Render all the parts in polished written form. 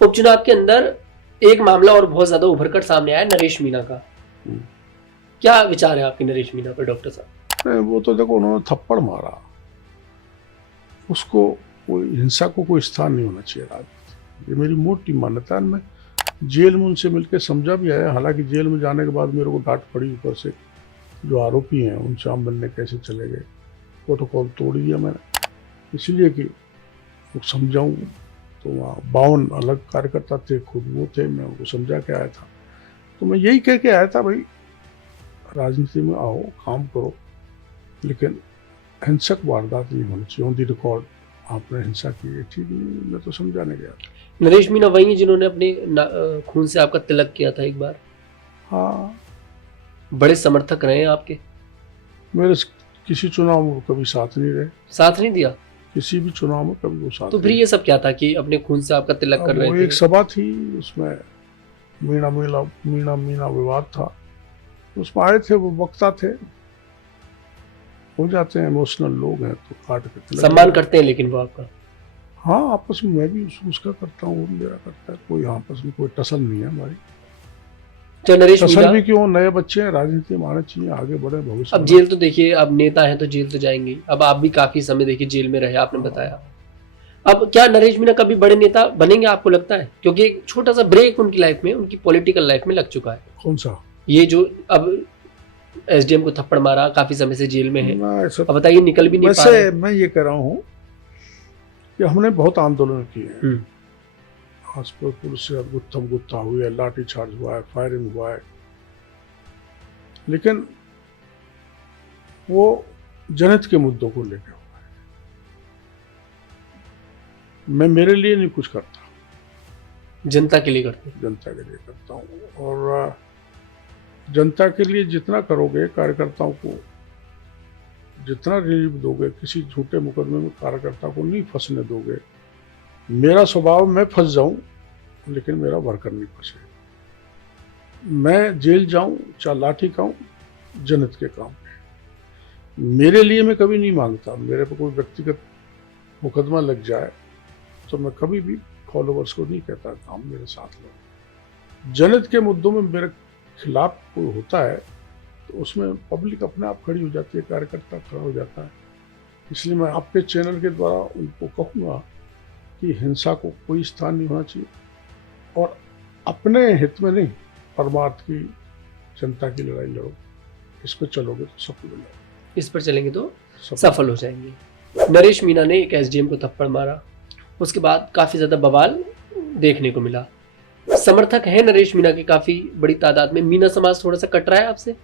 उपचुनाव के अंदर एक मामला और बहुत ज्यादा उभरकर सामने आया नरेश मीणा का। क्या विचार है आपके नरेश मीणा पर डॉक्टर साहब? नहीं, वो तो देखो उन्होंने थप्पड़ मारा, उसको कोई हिंसा को कोई स्थान नहीं होना चाहिए राजनीति। ये मेरी मोटी मान्यता है। मैं जेल में उनसे मिलकर समझा भी आया, हालांकि जेल में जाने के बाद मेरे को डांट पड़ी ऊपर से। जो आरोपी हैं उनसे हम मिलने कैसे चले गए, प्रोटोकॉल तोड़ दिया मैंने, इसलिए कि वो समझाऊँ। तो वहाँ 52 अलग कार्यकर्ता थे, खुद वो थे, मैं उनको समझा के आया था। तो मैं यही कह के आया था, भाई राजनीति में आओ, काम करो, लेकिन हिंसक वारदात नहीं होनी चाहिए। ऑन दी रिकॉर्ड आपने हिंसा की है, ठीक नहीं, मैं तो समझाने गया था। नरेश मीणा वही हैं जिन्होंने अपने खून से आपका तिलक किया था एक बार? हाँ, बड़े समर्थक रहे हैं आपके? मेरे किसी चुनाव में कभी साथ नहीं रहे, साथ नहीं दिया किसी भी चुनाव में कभी वो साथ। तो फिर ये सब क्या था कि अपने खून से आपका तिलक कर रहे थे? एक सभा थी, उसमें मीणा विवाद था, उसमें आए थे, वो वक्ता थे। हो जाते हैं इमोशनल लोग हैं तो काट के सम्मान करते हैं लेकिन वो आपका? हाँ, आपस में मैं भी उसका करता हूँ, वो भी मेरा करता है। कोई आपस में कोई टसल नहीं है हमारी। तो नरेश मीणा भी क्यों, नए बच्चे हैं, राजनीति में आने चाहिए, आगे बढ़े भविष्य। अब जेल तो देखिए, अब नेता है तो जेल तो जाएंगे। अब आप भी काफी समय देखिए जेल में रहे, आपने बताया। अब क्या नरेश मीणा कभी बड़े नेता बनेंगे आपको लगता है? क्योंकि एक छोटा सा ब्रेक उनकी लाइफ में, उनकी पॉलिटिकल लाइफ में लग चुका है। कौन सा? ये जो अब एसडीएम को थप्पड़ मारा, काफी समय से जेल में है, अब बताइए निकल भी नहीं पा रहे। मैं ये कह रहा हूँ कि हमने बहुत आंदोलन किए हैं। हॉस्पिटल पुलिस से गुत्थम गुत्था हुई है, लाठी चार्ज हुआ है, फायरिंग हुआ है, लेकिन वो जनहित के मुद्दों को लेकर हुआ है। मैं मेरे लिए नहीं कुछ करता, जनता के लिए करते, जनता के लिए करता हूँ। और जनता के लिए जितना करोगे, कार्यकर्ताओं को जितना रिलीफ दोगे, किसी झूठे मुकदमे में कार्यकर्ता को नहीं फंसने दोगे। मेरा स्वभाव, मैं फंस जाऊं लेकिन मेरा वर्कर नहीं फंसे। मैं जेल जाऊं चाहे लाठी खाऊं, जनहित के काम पे। मेरे लिए मैं कभी नहीं मांगता। मेरे पर कोई व्यक्तिगत मुकदमा लग जाए तो मैं कभी भी फॉलोवर्स को नहीं कहता काम मेरे साथ लो। जनहित के मुद्दों में मेरे खिलाफ कोई होता है तो उसमें पब्लिक अपने आप खड़ी हो जाती है, कार्यकर्ता खड़ा हो जाता है। इसलिए मैं आपके चैनल के द्वारा उनको कहूँगा कि हिंसा को कोई स्थान नहीं होना चाहिए, और अपने हित में नहीं, परमार्थ की, जनता की लड़ाई लड़ो। इस पर चलोगे तो सफल हो जाओगे। इस पर चलेंगे तो सफल हो जाएंगे। नरेश मीणा ने एक एसडीएम को थप्पड़ मारा, उसके बाद काफी ज्यादा बवाल देखने को मिला। समर्थक है नरेश मीणा की काफी बड़ी तादाद में। मीणा समाज थोड़ा सा कट रहा है आपसे?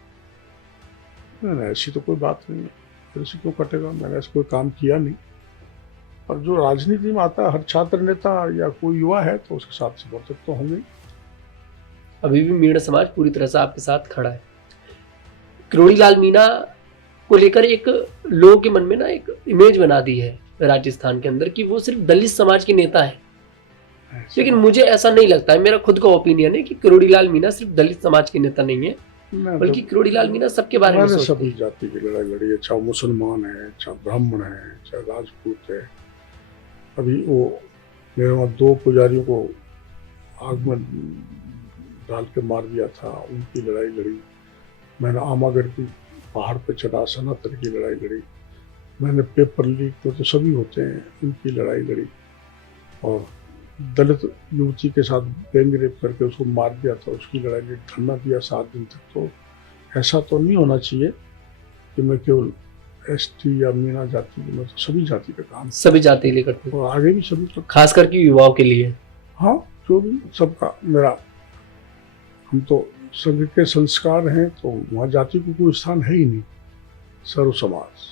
नहीं, ऐसी तो कोई बात नहीं है। ऐसी क्यों कटेगा? मैंने ऐसा कोई काम किया नहीं। और जो राजनीति में आता है, हर छात्र नेता या कोई युवा है तो उसके साथ समर्थक तो होंगे। अभी भी मीणा समाज पूरी तरह से आपके साथ खड़ा है। किरोड़ी लाल मीणा को लेकर एक लोगों के मन में ना एक इमेज बना दी है राजस्थान के अंदर कि वो सिर्फ दलित समाज के नेता है, लेकिन मुझे ऐसा नहीं लगता है। मेरा खुद का ओपिनियन है कि किरोड़ी लाल मीणा सिर्फ दलित समाज के नेता नहीं है, बल्कि किरोड़ी लाल मीणा सबके बारे में सोचते हैं। सभी जाति की लड़ाई लड़ी है, चाहे मुसलमान है, चाहे ब्राह्मण है, चाहे राजपूत है। अभी वो मेरे वहाँ 2 पुजारियों को आग में डाल के मार दिया था, उनकी लड़ाई लड़ी। मैंने आमागढ़ की पहाड़ पे चढ़ा सनातन की लड़ाई लड़ी। मैंने पेपर लीक में तो सभी होते हैं, उनकी लड़ाई लड़ी। और दलित युवती के साथ गैंग रेप करके उसको मार दिया था, उसकी लड़ाई लड़ी, धरना दिया 7 दिन तक। तो ऐसा तो नहीं होना चाहिए कि मैं केवल एसटी या मीणा जाति, मैं तो सभी जाति का काम, सभी जाति लेकर करते और आगे भी सभी तो, खास करके युवाओं के लिए। हाँ, जो भी सबका मेरा, हम तो संघ के संस्कार हैं, तो वहाँ जाति को कोई स्थान है ही नहीं। सर्व समाज।